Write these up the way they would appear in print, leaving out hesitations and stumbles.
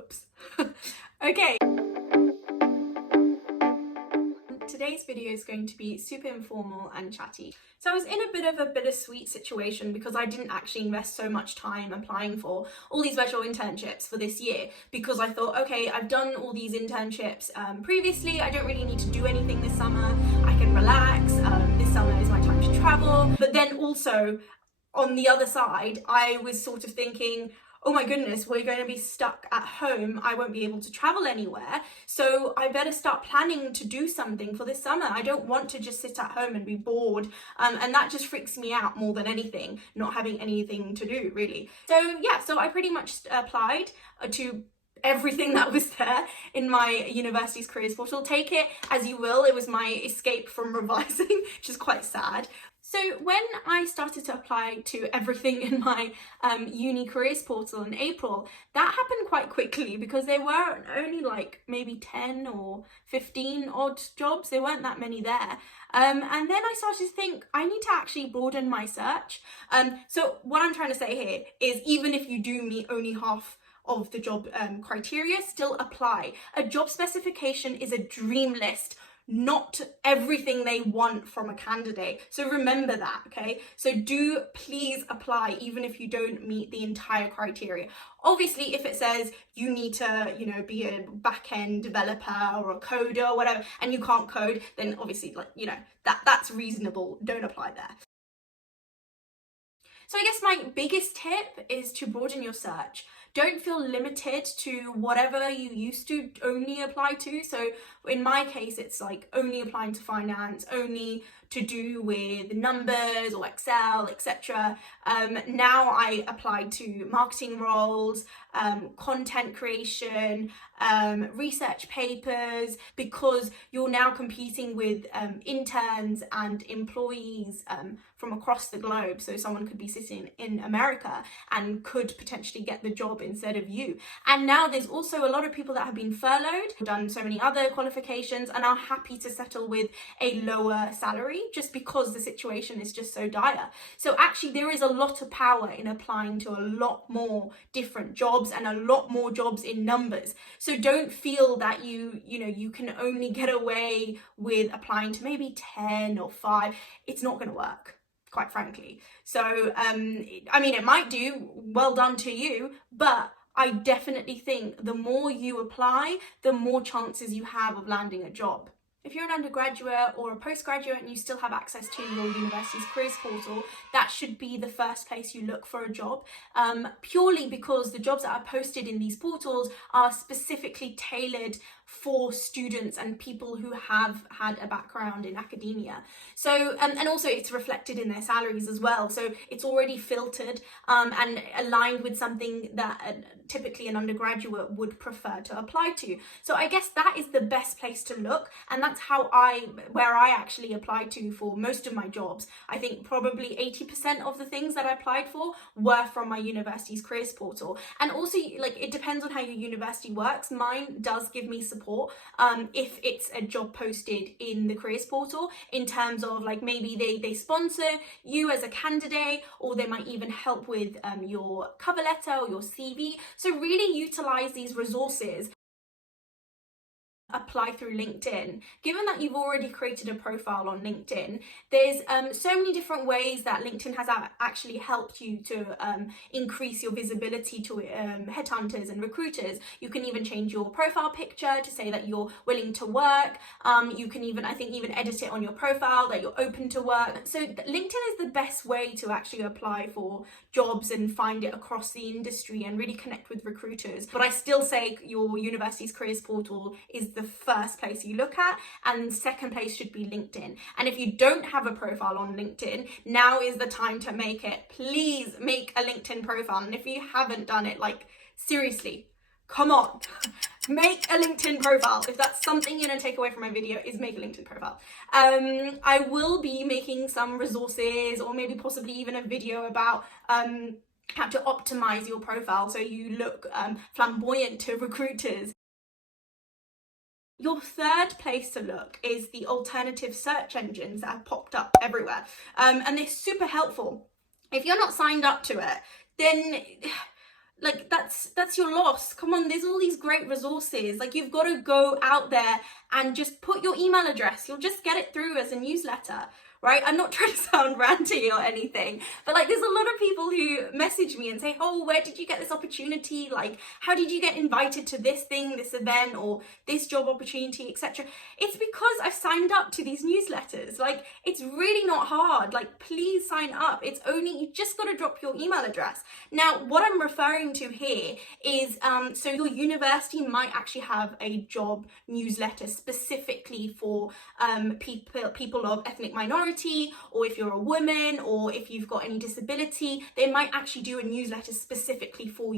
Whoops. Okay. Today's video is going to be super informal and chatty. So I was in a bit of a bittersweet situation because I didn't actually invest so much time applying for all these virtual internships for this year, because I thought, okay, I've done all these internships previously, I don't really need to do anything this summer, I can relax, this summer is my time to travel. But then also on the other side, I was sort of thinking, oh my goodness, we're going to be stuck at home. I won't be able to travel anywhere. So I better start planning to do something for this summer. I don't want to just sit at home and be bored. And that just freaks me out more than anything, not having anything to do, really. So yeah, so I pretty much applied to everything that was there in my university's careers portal. Take it as you will. It was my escape from revising, which is quite sad. So when I started to apply to everything in my uni careers portal in April, that happened quite quickly because there were only like maybe 10 or 15 odd jobs. There weren't that many there. And then I started to think, I need to actually broaden my search. So what I'm trying to say here is, even if you do meet only half of the job criteria, still apply. A job specification is a dream list, not everything they want from a candidate. So remember that, okay? So do please apply even if you don't meet the entire criteria. Obviously, if it says you need to, be a back-end developer or a coder or whatever, and you can't code, then obviously, that's reasonable. Don't apply there. So I guess my biggest tip is to broaden your search. Don't feel limited to whatever you used to only apply to. So in my case, it's like only applying to finance, only to do with numbers or Excel, etc. Now I apply to marketing roles, content creation, research papers, because you're now competing with interns and employees from across the globe. So someone could be sitting in America and could potentially get the job instead of you. And now there's also a lot of people that have been furloughed, done so many other qualifications, and are happy to settle with a lower salary just because the situation is just so dire. So actually there is a lot of power in applying to a lot more different jobs and a lot more jobs in numbers. So don't feel that you can only get away with applying to maybe 10 or 5. It's not going to work, quite frankly. So it might do, well done to you, but I definitely think the more you apply, the more chances you have of landing a job. If you're an undergraduate or a postgraduate and you still have access to your university's careers portal, that should be the first place you look for a job, purely because the jobs that are posted in these portals are specifically tailored for students and people who have had a background in academia. So, and also it's reflected in their salaries as well. So it's already filtered and aligned with something that typically an undergraduate would prefer to apply to. So I guess that is the best place to look, and that's where I actually applied to for most of my jobs. I think probably 80% of the things that I applied for were from my university's careers portal. And also, it depends on how your university works. Mine does give me support if it's a job posted in the careers portal, in terms of maybe they sponsor you as a candidate, or they might even help with your cover letter or your CV. So really utilize these resources. Apply through LinkedIn. Given that you've already created a profile on LinkedIn, there's so many different ways that LinkedIn has actually helped you to increase your visibility to headhunters and recruiters. You can even change your profile picture to say that you're willing to work. You can even edit it on your profile that you're open to work. So LinkedIn is the best way to actually apply for jobs and find it across the industry and really connect with recruiters. But I still say your university's careers portal is the first place you look at, and second place should be LinkedIn. And if you don't have a profile on LinkedIn, now is the time to make it. Please make a LinkedIn profile. And if you haven't done it, seriously, come on, make a LinkedIn profile. If that's something you're gonna take away from my video, is make a LinkedIn profile. I will be making some resources, or maybe possibly even a video about how to optimize your profile so you look flamboyant to recruiters. Your third place to look is the alternative search engines that have popped up everywhere. And they're super helpful. If you're not signed up to it, then like that's your loss. Come on, there's all these great resources. Like, you've got to go out there and just put your email address. You'll just get it through as a newsletter, right? I'm not trying to sound ranty or anything, but like, there's a lot of people who message me and say, oh, where did you get this opportunity? Like, how did you get invited to this thing, this event, or this job opportunity, etc.? It's because I've signed up to these newsletters. Like, it's really not hard. Like, please sign up. It's only, you just got to drop your email address. Now, what I'm referring to here is, so your university might actually have a job newsletter specifically for people of ethnic minority, or if you're a woman, or if you've got any disability, they might actually do a newsletter specifically for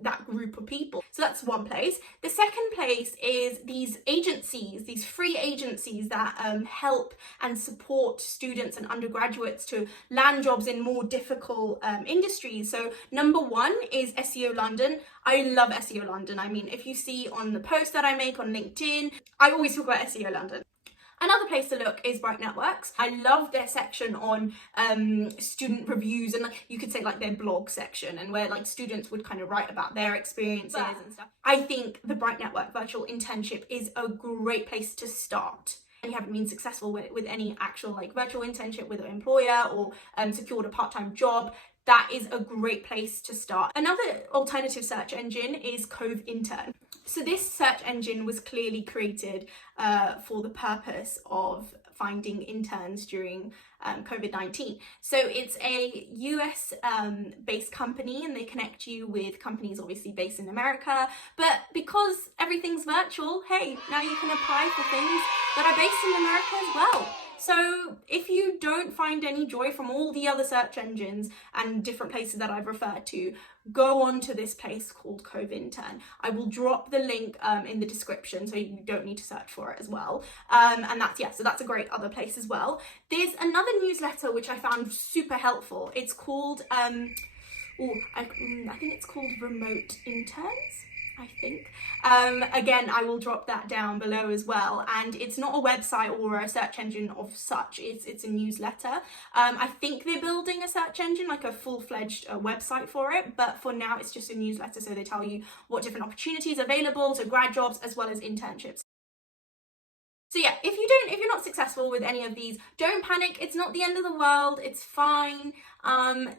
that group of people. So that's one place. The second place is these agencies, these free agencies that help and support students and undergraduates to land jobs in more difficult industries. So number one is SEO London. I love SEO London. I mean, if you see on the post that I make on LinkedIn, I always talk about SEO London. Another place to look is Bright Networks. I love their section on student reviews, and you could say like their blog section, and where like students would kind of write about their experiences and stuff. I think the Bright Network virtual internship is a great place to start. And you haven't been successful with any actual like virtual internship with an employer, or secured a part-time job, that is a great place to start. Another alternative search engine is Cove Intern. So this search engine was clearly created for the purpose of finding interns during COVID-19. So it's a US based company, and they connect you with companies obviously based in America. But because everything's virtual, hey, now you can apply for things that are based in America as well. So if you don't find any joy from all the other search engines and different places that I've referred to, go on to this place called Cove Intern. I will drop the link in the description, so you don't need to search for it as well. And that's, yeah, so that's a great other place as well. There's another newsletter which I found super helpful. It's called, I think it's called Remote Interns, I think. Again, I will drop that down below as well. And it's not a website or a search engine of such, it's a newsletter. I think they're building a search engine, like a full-fledged website for it, but for now it's just a newsletter. So they tell you what different opportunities are available, so grad jobs as well as internships. So yeah, if you're not successful with any of these, don't panic. It's not the end of the world. It's fine.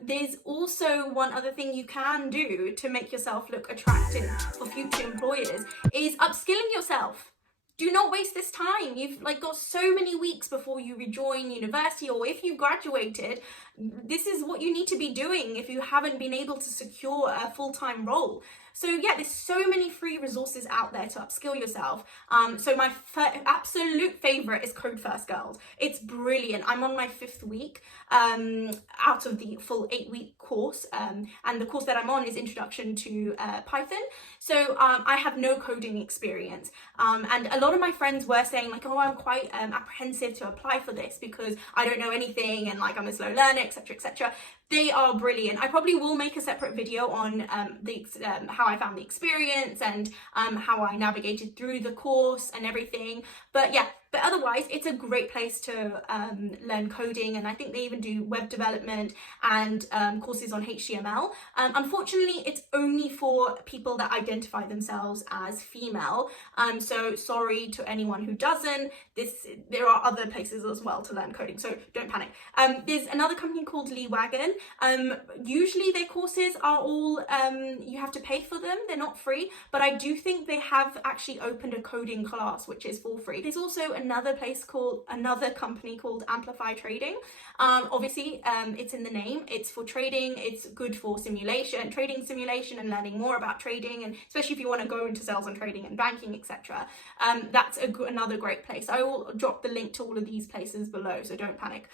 There's also one other thing you can do to make yourself look attractive for future employers is upskilling yourself. Do not waste this time. You've like got so many weeks before you rejoin university, or if you graduated, this is what you need to be doing if you haven't been able to secure a full-time role. So yeah, there's so many free resources out there to upskill yourself. So my absolute favorite is Code First Girls. It's brilliant. I'm on my 5th week out of the full 8-week course, and the course that I'm on is Introduction to Python. So I have no coding experience, and a lot of my friends were saying like, oh, I'm quite apprehensive to apply for this because I don't know anything, and like I'm a slow learner, etc., etc. They are brilliant. I probably will make a separate video on how I found the experience and how I navigated through the course and everything. But yeah, but otherwise it's a great place to learn coding, and I think they even do web development and courses on HTML. Unfortunately, it's only for people that identify themselves as female. So sorry to anyone who doesn't. There are other places as well to learn coding, so don't panic. There's another company called Lee Wagon. Usually their courses are all you have to pay for them. They're not free, but I do think they have actually opened a coding class which is for free. There's also another company called Amplify Trading. Obviously it's in the name. It's for trading. It's good for trading simulation and learning more about trading, and especially if you want to go into sales and trading and banking, etc. That's another great place. I will drop the link to all of these places below, so don't panic.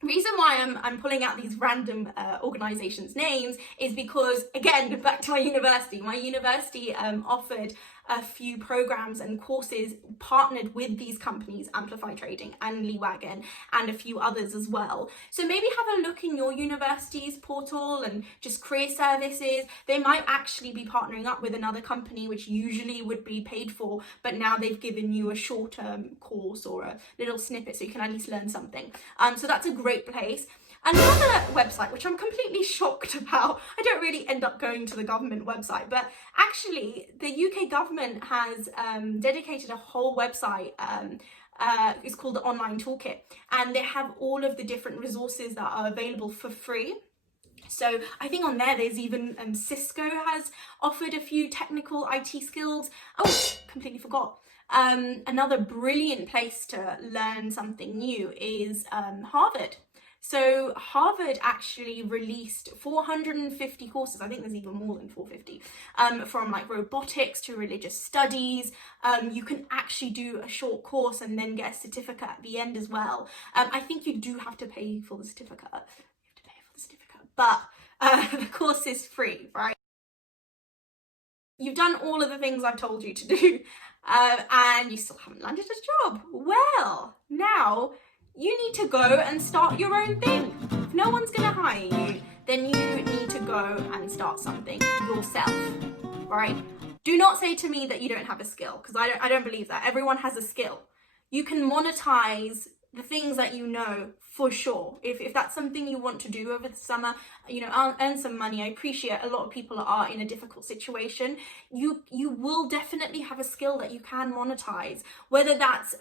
Reason why I'm pulling out these random organizations' names is because, again, back to my university. My university offered a few programs and courses partnered with these companies, Amplify Trading and Lee Wagon, and a few others as well. So maybe have a look in your university's portal and just career services. They might actually be partnering up with another company, which usually would be paid for, but now they've given you a short-term course or a little snippet so you can at least learn something. So that's a great place. Another website, which I'm completely shocked about, I don't really end up going to the government website, but actually the UK government has dedicated a whole website. It's called the Online Toolkit, and they have all of the different resources that are available for free. So I think on there's even Cisco has offered a few technical IT skills. Oh, completely forgot. Another brilliant place to learn something new is Harvard. So Harvard actually released 450 courses. I think there's even more than 450, from like robotics to religious studies. You can actually do a short course and then get a certificate at the end as well. I think you do have to pay for the certificate. But the course is free, right? You've done all of the things I've told you to do, and you still haven't landed a job. Well, now you need to go and start your own thing. If no one's gonna hire you, then you need to go and start something yourself, right? Do not say to me that you don't have a skill, because I don't believe that. Everyone has a skill. You can monetize the things that you know for sure. If that's something you want to do over the summer, you know, earn some money. I appreciate a lot of people are in a difficult situation. You will definitely have a skill that you can monetize, whether that's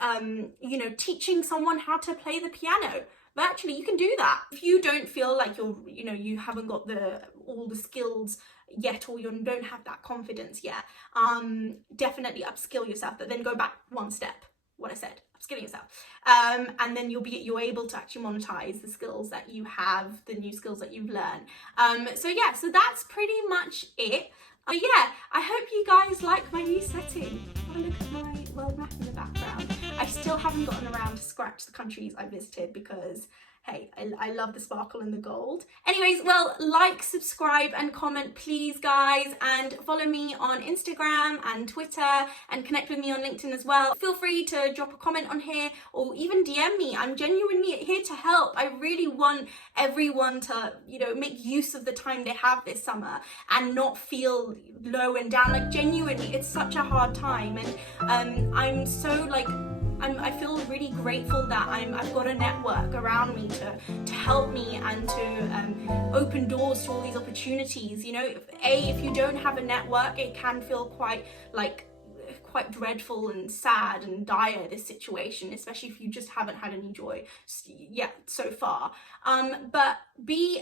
you know, teaching someone how to play the piano. But actually you can do that. If you don't feel like you haven't got all the skills yet, or you don't have that confidence yet, definitely upskill yourself, but then go back one step. What I said, upskilling yourself, and then you're able to actually monetize the skills that you have, the new skills that you've learned. So that's pretty much it. But yeah, I hope you guys like my new setting. Oh, look at my world map in the background. I still haven't gotten around to scratch the countries I visited because, hey, I love the sparkle and the gold. Anyways, well, like, subscribe and comment please, guys, and follow me on Instagram and Twitter, and connect with me on LinkedIn as well. Feel free to drop a comment on here or even DM me. I'm genuinely here to help. I really want everyone to, you know, make use of the time they have this summer and not feel low and down. Like, genuinely, it's such a hard time, and I'm so like, I feel really grateful that I've got a network around me to help me and to open doors to all these opportunities. You know, if you don't have a network, it can feel quite dreadful and sad and dire, this situation, especially if you just haven't had any joy yet so far. But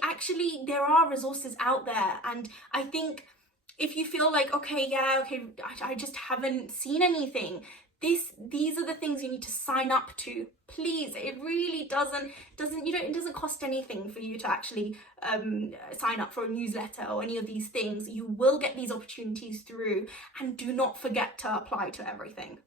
actually there are resources out there, and I think if you feel like, I just haven't seen anything, these are the things you need to sign up to. Please, it really doesn't it doesn't cost anything for you to actually sign up for a newsletter or any of these things. You will get these opportunities through, and do not forget to apply to everything.